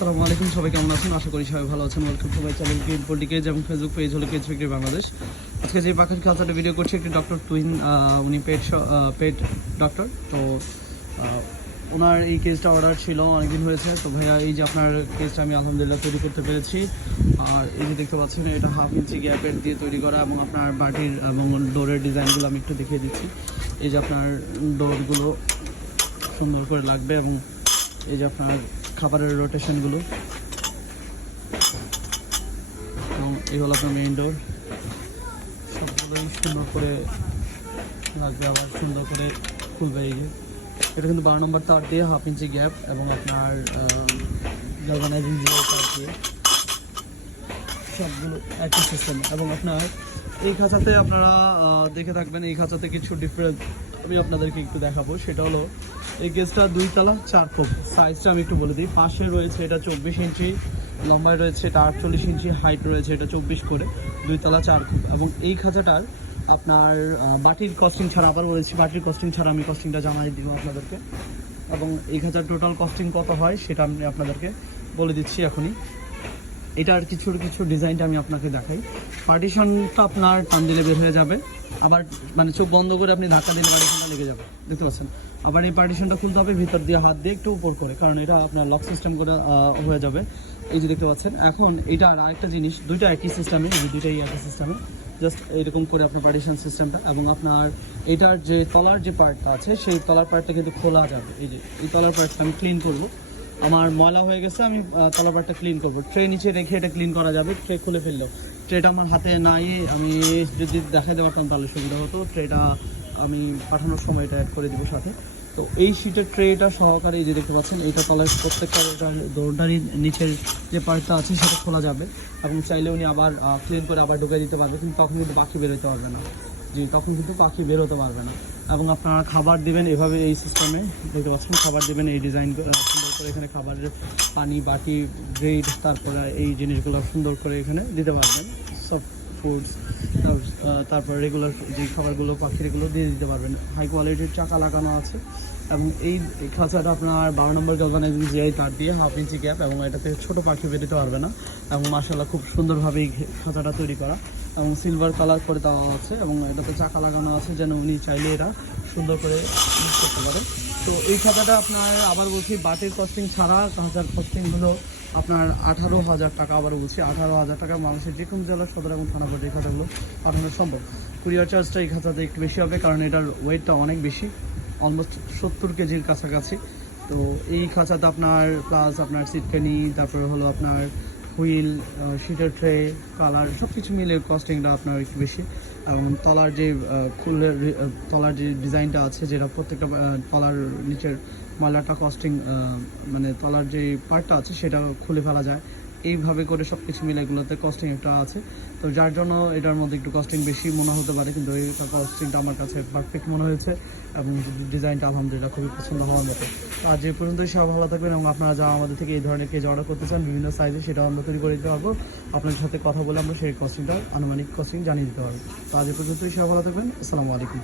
আসসালামু আলাইকুম, সবাই কেমন আছেন? আশা করি সবাই ভালো আছেন। Welcome my channel green politics এবং ফেসবুক পেজ হলো কেজ বিক্রি বাংলাদেশ আজকে যে পাখির খাঁচাটা ভিডিও করছি, একটি ডক্টর টুইন উনি পেট পেট ডক্টর তো ওনার এই কেসটা অর্ডার ছিল, অনেকদিন হয়েছে। তো ভাইয়া, এই যে আপনার কেসটা আমি আলহামদুলিল্লাহ তৈরি করতে পেরেছি। আর এই যে দেখতে পাচ্ছেন, এটা হাফ ইঞ্চি গ্যাপের দিয়ে তৈরি করা এবং আপনার বাটির এবং ডোরের ডিজাইনগুলো আমি একটু দেখিয়ে দিচ্ছি। এই যে আপনার ডোরগুলো সুন্দর করে লাগবে এবং এই যে আপনার খাবারের রোটেশনগুলো এই হলো আপনার মেইন ডোর সবগুলোই সুন্দর করে লাগবে, আবার সুন্দর করে খুলবে এই যে। এটা কিন্তু বারো নম্বর তার দিয়ে হাফ ইঞ্চি গ্যাপ এবং আপনার গালভানাইজিং জিরো তার দিয়ে। সবগুলো একই সিস্টেম এবং আপনার এই খাঁচাতে আপনারা দেখে থাকবেন, এই খাঁচাতে কিছু ডিফারেন্স আমি আপনাদেরকে একটু দেখাবো। সেটা হলো, এই কেসটা দুই তলা, চার ফুট সাইজটা আমি একটু বলে দিই। পাশে রয়েছে, এটা চব্বিশ ইঞ্চি, লম্বায় রয়েছে, এটা আটচল্লিশ ইঞ্চি হাইট রয়েছে, এটা চব্বিশ করে, দুই তলা, চার ফুট এবং এই খাঁচাটার আপনার বাটির কস্টিং ছাড়া আবার বলেছি, বাটির কস্টিং ছাড়া আমি কস্টিংটা জানাই দিব আপনাদেরকে। এবং এই খাঁচার টোটাল কস্টিং কত হয়, সেটা আমি আপনাদেরকে বলে দিচ্ছি এখনই। এটার কিছু কিছু ডিজাইনটা আমি আপনাকে দেখাই। পার্টিশনটা আপনার টান দিলে বের হয়ে যাবে। আবার মানে চোখ বন্ধ করে আপনি ধাক্কা দিলে পার্টিশনটা লেগে যাবে। দেখতে পাচ্ছেন? আবার এই পার্টিশনটা খুলতে হবে, ভিতর দিয়ে হাত দিয়ে একটু উপর করে, কারণ এটা আপনার লক সিস্টেম করে হয়ে যাবে। এই যে দেখতে পাচ্ছেন, এখন এটা আর আরেকটা জিনিস, দুইটা একই সিস্টেমে দুইটাই একই সিস্টেমে জাস্ট এরকম করে আপনার পার্টিশন সিস্টেমটা এবং আপনার এটার যে তলার যে পার্টটা আছে, সেই তলার পার্টটা কিন্তু খোলা যাবে। এই যে, এই তলার পার্টটা আমি ক্লিন করব। আমার ময়লা হয়ে গেছে আমি আহ, তলাপাটটা ক্লিন করব। ট্রে নিচে রেখে এটা ক্লিন করা যাবে ট্রে খুলে ফেললেও ট্রেটা আমার হাতে নাই আমি যদি দেখাতে পারতাম তাহলে সুবিধা হতো। ট্রেটা আমি পাঠানোর সময় এটা অ্যাড করে দিব সাথে। তো এই শীটের ট্রেটা সহকারে যে দেখতে পাচ্ছেন এইটা তলায় প্রত্যেকটা দৌড়ারি নিচের যে পার্টটা আছে সেটা খোলা যাবে। এবং চাইলে উনি আবার ক্লিন করে আবার ঢুকে দিতে পারবে কিন্তু তখন কিন্তু পাখি বেরোতে পারবে না। জি তখন কিন্তু পাখি বেরোতে পারবে না। এবং আপনারা খাবার দেবেন এভাবে এই সিস্টেমে দেখতে পাচ্ছেন, খাবার দেবেন এই ডিজাইন সুন্দর করে এখানে খাবারের পানি, বাটি ব্রেড তারপরে এই জিনিসগুলো সুন্দর করে এখানে দিতে পারবেন। সব ফুডস তারপর রেগুলার যে খাবারগুলো, পাখির এগুলো দিয়ে দিতে পারবেন। হাই কোয়ালিটির চাকা লাগানো আছে। এবং এই খাঁচাটা আপনার বারো নম্বর galvanizing জিআই তার দিয়ে হাফ ইঞ্চি গ্যাপ এবং এটাতে ছোটো পাখি বেরোতে পারবে না। এবং মাসাল্লাহ খুব সুন্দরভাবে এই খাঁচাটা তৈরি করা। এবং সিলভার কালার করে দেওয়া আছে এবং এটাতে চাকা লাগানো আছে যেন উনি চাইলে এরা সুন্দর করে ইউজ করতে পারে। তো এই খাতাটা আপনার আবার বলছি বাটির কস্টিং ছাড়া খাঁচার কস্টিং হলো আপনার আঠারো হাজার টাকা আবার বলছি আঠারো হাজার টাকা মানুষের যে কোনো জেলার সদর এবং থানা এই খাতাগুলো পাঠানো সম্ভব। কুরিয়ার চার্জটা এই খাতাতে একটু বেশি হবে কারণ এটার ওয়েটটা অনেক বেশি অলমোস্ট সত্তর কেজির কাছাকাছি। তো এই খাঁচাতে আপনার প্লাস আপনার সিটকানি তারপরে হলো আপনার হুইল সিটার ট্রে, কালার সব কিছু মিলে কস্টিংটা আপনার একটু বেশি। এবং তলার যে খুলের তলার যে ডিজাইনটা আছে, যেটা প্রত্যেকটা তলার নিচের ময়লাটা কস্টিং মানে তলার যে পার্টটা আছে সেটা খুলে ফেলা যায়। এইভাবে করে সব কিছু মিলে এগুলোতে কস্টিং একটা আছে। তো যার জন্য এটার মধ্যে একটু কস্টিং বেশি মনে হতে পারে, কিন্তু এই কস্টিংটা আমার কাছে পারফেক্ট মনে হয়েছে এবং ডিজাইনটা আলহামদুলিল্লাহ খুবই পছন্দ হওয়ার মতো। তো আজ এই পর্যন্তই সব ভালো থাকবেন এবং আপনারা যারা আমাদের থেকে এই ধরনের কেজ অর্ডার করতে চান, বিভিন্ন সাইজে সেটা আমরা তৈরি করে দিতে পারব। আপনার সাথে কথা বলে আমরা সেই কস্টিংটা আনুমানিক কস্টিং জানিয়ে দিতে পারব। তো আজ পর্যন্তই সব ভালো থাকবেন, আসসালামু আলাইকুম।